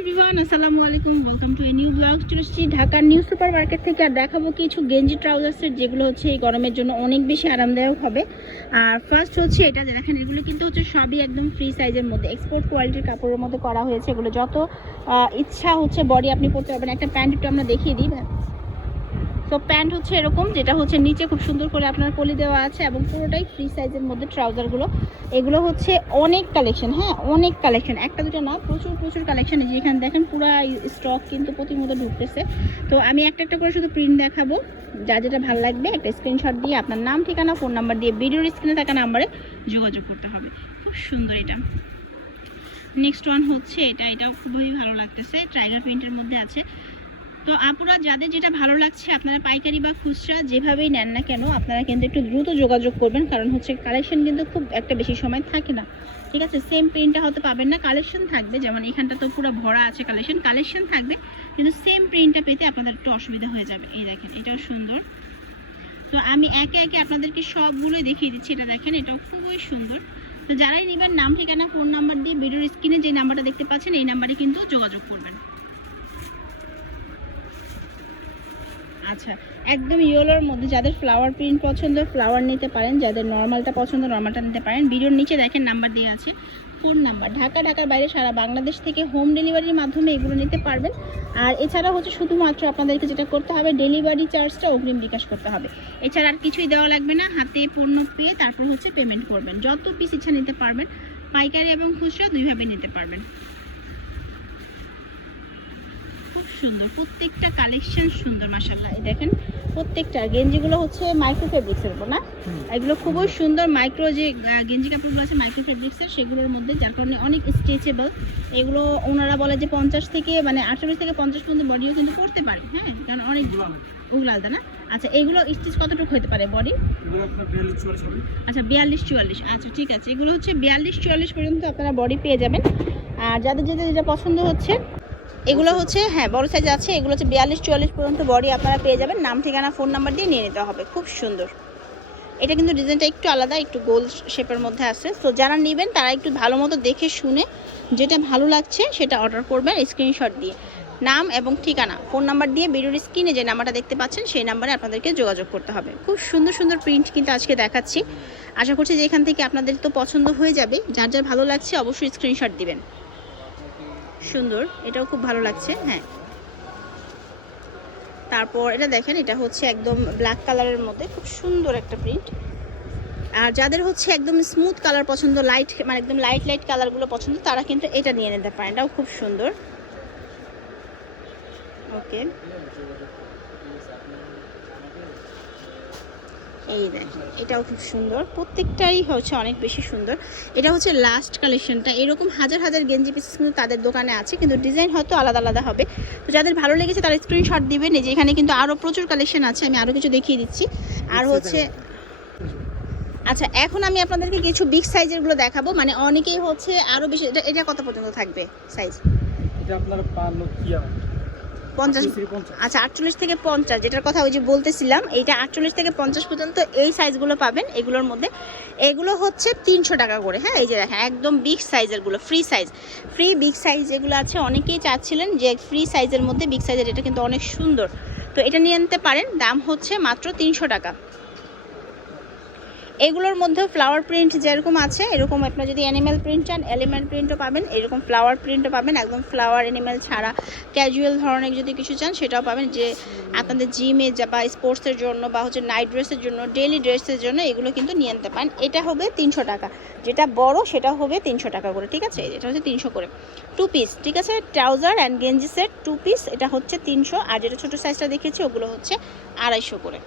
Everyone আসসালামু আলাইকুম। Welcome to a new vlog চলে এসেছি ঢাকার নিউ সুপার মার্কেট থেকে আর দেখাবো কিছু গেঞ্জি ট্রাউজার্সের যেগুলো হচ্ছে এই গরমের জন্য অনেক বেশি আরামদায়ক হবে। আর ফার্স্ট হচ্ছে এটা দেখেন, এগুলো কিন্তু হচ্ছে সবই একদম ফ্রি সাইজের মধ্যে। এক্সপোর্ট কোয়ালিটির কাপড়ের মধ্যে করা হয়েছে এগুলো। যত ইচ্ছা হচ্ছে বডি আপনি পরতে পারবেন। একটা প্যান্ট একটু আমরা দেখিয়ে দিই। তো প্যান্ট হচ্ছে এরকম, যেটা হচ্ছে নিচে খুব সুন্দর করে আপনার কলি দেওয়া আছে এবং পুরোটাই ফ্রি সাইজের মধ্যে ট্রাউজারগুলো এগুলো হচ্ছে অনেক কালেকশন হ্যাঁ অনেক কালেকশন একটা দুটো না, প্রচুর প্রচুর কালেকশন যেখানে দেখেন পুরো স্টক কিন্তু প্রতিমতো ঢুকতেছে। তো আমি একটা একটা করে শুধু প্রিন্ট দেখাবো। যা যেটা ভালো লাগবে, একটা স্ক্রিনশট দিয়ে আপনার নাম, ঠিকানা ফোন নাম্বার দিয়ে ভিডিওর স্ক্রিনে থাকা নাম্বারে যোগাযোগ করতে হবে। খুব সুন্দর এটা। নেক্সট ওয়ান হচ্ছে, এটা, এটাও খুবই ভালো লাগতেছে। টাইগার প্রিন্টের মধ্যে আছে। তো আপুরা, যাদের যেটা ভালো লাগছে, আপনারা পাইকারি বা খুচরা যেভাবেই নেন না কেন, আপনারা কিন্তু একটু দ্রুত যোগাযোগ করবেন, কারণ হচ্ছে কালেকশন কিন্তু খুব একটা বেশি সময় থাকে না। ঠিক আছে? সেম প্রিন্টটা হয়তো পাবেন না কালেকশন থাকবে, যেমন এখানটা তো পুরো ভরা আছে কালেকশন কালেকশন থাকবে, কিন্তু সেম প্রিন্টটা পেতে আপনাদের একটু অসুবিধা হয়ে যাবে। এই দেখেন, এটাও সুন্দর। তো আমি একে একে আপনাদেরকে সবগুলোই দেখিয়ে দিচ্ছি, এটা দেখেন, এটাও খুবই সুন্দর। তো যারাই নেবেন, নাম, ঠিকানা ফোন নাম্বার দিয়ে ভিডিওর স্ক্রিনে যে নাম্বারটা দেখতে পাচ্ছেন, এই নাম্বারে কিন্তু যোগাযোগ করবেন। আচ্ছা একদম ইয়েলোর মধ্যে যাদের ফ্লাওয়ার প্রিন্ট পছন্দ ফ্লাওয়ার নিতে পারেন, যাদের নর্মালটা পছন্দ নর্মালটা নিতে পারেন। ভিডিওর নিচে দেখেন নাম্বার দেওয়া আছে ফোন নাম্বার ঢাকা, ঢাকার বাইরে সারা বাংলাদেশ থেকে হোম ডেলিভারির মাধ্যমে এগুলো নিতে পারবেন। আর এছাড়া হচ্ছে শুধুমাত্র আপনাদেরকে যেটা করতে হবে ডেলিভারি চার্জটা অগ্রিম বিকাশ করতে হবে। এছাড়া আর কিছুই দেওয়া লাগবে না, হাতে পণ্য পেয়ে তারপর হচ্ছে পেমেন্ট করবেন। যত পিস ইচ্ছা নিতে পারবেন, পাইকারি এবং খুচরা দুইভাবে নিতে পারবেন। খুব সুন্দর প্রত্যেকটা কালেকশন সুন্দর মাসাল্লাহ এই দেখেন প্রত্যেকটা গেঞ্জিগুলো হচ্ছে মাইক্রো ফেব্রিক্সের উপর না? এগুলো খুবই সুন্দর মাইক্রো যে গেঞ্জি কাপড়গুলো আছে মাইক্রো ফেব্রিক্সের সেগুলোর মধ্যে যার কারণে অনেক স্ট্রেচেবল এগুলো ওনারা বলে যে পঞ্চাশ থেকে মানে আঠারো থেকে পঞ্চাশ পর্যন্ত বডিও কিন্তু করতে পারে হ্যাঁ? কারণ অনেক ওগুলো আলাদা না? আচ্ছা এগুলো স্টিচ কতটুকু হতে পারে বডি আচ্ছা বিয়াল্লিশ চুয়াল্লিশ। আচ্ছা ঠিক আছে। এগুলো হচ্ছে বিয়াল্লিশ চুয়াল্লিশ পর্যন্ত আপনারা বডি পেয়ে যাবেন। আর যাদের যাদের যেটা পছন্দ হচ্ছে এগুলো হচ্ছে হ্যাঁ বড় সাইজ আছে, এগুলো হচ্ছে বিয়াল্লিশ চুয়াল্লিশ পর্যন্ত বডি আপনারা পেয়ে যাবেন। নাম, ঠিকানা ফোন নাম্বার দিয়ে নিয়ে নিতে হবে। খুব সুন্দর। এটা কিন্তু ডিজাইনটা একটু আলাদা, একটু গোল শেপের মধ্যে আছে। তো যারা নেবেন, তারা একটু ভালো মতো দেখে শুনে যেটা ভালো লাগছে, সেটা অর্ডার করবেন স্ক্রিনশট দিয়ে। নাম এবং ঠিকানা ফোন নাম্বার দিয়ে ভিডিওর স্ক্রিনে যে নাম্বারটা দেখতে পাচ্ছেন, সেই নাম্বারে আপনাদেরকে যোগাযোগ করতে হবে। খুব সুন্দর সুন্দর প্রিন্ট কিন্তু আজকে দেখাচ্ছি। আশা করছি যে এখান থেকে আপনাদের তো পছন্দ হয়ে যাবে। যার যার ভালো লাগছে, অবশ্যই স্ক্রিনশট দিবেন। সুন্দর, এটাও খুব ভালো লাগছে হ্যাঁ। তারপর এটা দেখেন, এটা হচ্ছে একদম ব্ল্যাক কালারের মধ্যে, খুব সুন্দর একটা প্রিন্ট আর যাদের হচ্ছে একদম স্মুথ কালার পছন্দ লাইট মানে একদম লাইট লাইট কালারগুলো পছন্দ, তারা কিন্তু এটা নিয়ে নিতে পারেন, এটাও খুব সুন্দর। ওকে এই দেখেন এটাও খুব সুন্দর। প্রত্যেকটাই হচ্ছে অনেক বেশি সুন্দর। এটা হচ্ছে লাস্ট কালেকশনটা এরকম হাজার হাজার গেঞ্জি পিস কিন্তু তাদের দোকানে আছে কিন্তু ডিজাইন হয়তো আলাদা আলাদা হবে। তো যাদের ভালো লেগেছে তারা স্ক্রিনশট দিবেন। এই যে এখানে কিন্তু আরও প্রচুর কালেকশন আছে আমি আরও কিছু দেখিয়ে দিচ্ছি। আর হচ্ছে আচ্ছা এখন আমি আপনাদেরকে কিছু বিগ সাইজেরগুলো দেখাবো। মানে অনেকেই হচ্ছে আরও বেশি এটা এটা কত পর্যন্ত থাকবে সাইজ এটা আপনার পঞ্চাশ আচ্ছা আটচল্লিশ থেকে পঞ্চাশ যেটার কথা ওই যে বলতেছিলাম এইটা আটচল্লিশ থেকে পঞ্চাশ পর্যন্ত এই সাইজগুলো পাবেন এগুলোর মধ্যে। এগুলো হচ্ছে তিনশো টাকা করে হ্যাঁ এই যে দেখেন একদম big সাইজেরগুলো free size. Free big size যেগুলো আছে অনেকেই চাচ্ছিলেন যে ফ্রি সাইজের মধ্যে বিগ সাইজের এটা কিন্তু অনেক সুন্দর। তো এটা নিয়ে নিতে পারেন দাম হচ্ছে মাত্র তিনশো টাকা। এগুলোর মধ্যে ফ্লাওয়ার প্রিন্ট যেরকম আছে, এরকম আপনার যদি অ্যানিম্যাল প্রিন্ট চান অ্যানিম্যাল প্রিন্টও পাবেন, এরকম ফ্লাওয়ার প্রিন্টও পাবেন, একদম ফ্লাওয়ার অ্যানিম্যাল ছাড়া। ক্যাজুয়াল ধরনের যদি কিছু চান, সেটাও পাবেন। যে আপনাদের জিমে যা বা স্পোর্টসের জন্য বা হচ্ছে নাইট ড্রেসের জন্য ডেলি ড্রেসের জন্য এগুলো কিন্তু নিয়ে নিতে পারেন। এটা হবে তিনশো টাকা। যেটা বড়, সেটা হবে তিনশো টাকা করে, ঠিক আছে? এটা হচ্ছে তিনশো করে। টু পিস ঠিক আছে? ট্রাউজার অ্যান্ড গেঞ্জি সেট টু পিস এটা হচ্ছে তিনশো। আর যেটা ছোটো সাইজটা দেখেছি ওগুলো হচ্ছে আড়াইশো করে।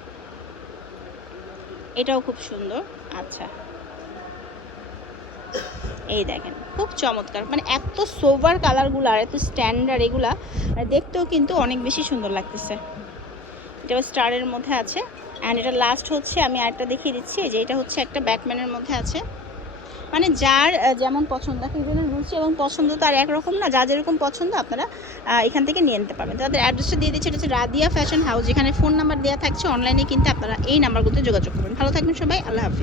এটাও খুব সুন্দর। আচ্ছা। এই দেখেন, খুব চমৎকার। মানে এত সোভার কালারগুলো আর এত স্ট্যান্ডার্ড এগুলা মানে দেখতেও কিন্তু অনেক বেশি সুন্দর লাগতেছে। এটা স্টারের মধ্যে আছে। অ্যান্ড এটা লাস্ট হচ্ছে, আমি আরেকটা দেখিয়ে দিচ্ছি যে এটা হচ্ছে একটা ব্যাটম্যানের মধ্যে আছে। মানে যার যেমন পছন্দ একজনের রুচি এবং পছন্দ তার একরকম না, যা যেরকম পছন্দ আপনারা এখান থেকে নিয়ে নিতে পারবেন। তাদের অ্যাড্রেসটা দিয়ে দিচ্ছে, এটা হচ্ছে রাদিয়া ফ্যাশন হাউস যেখানে ফোন নাম্বার দেওয়া থাকছে অনলাইনে কিন্তু আপনারা এই নাম্বারগুলোতে যোগাযোগ করবেন। ভালো থাকবেন সবাই, আল্লাহ হাফিজ।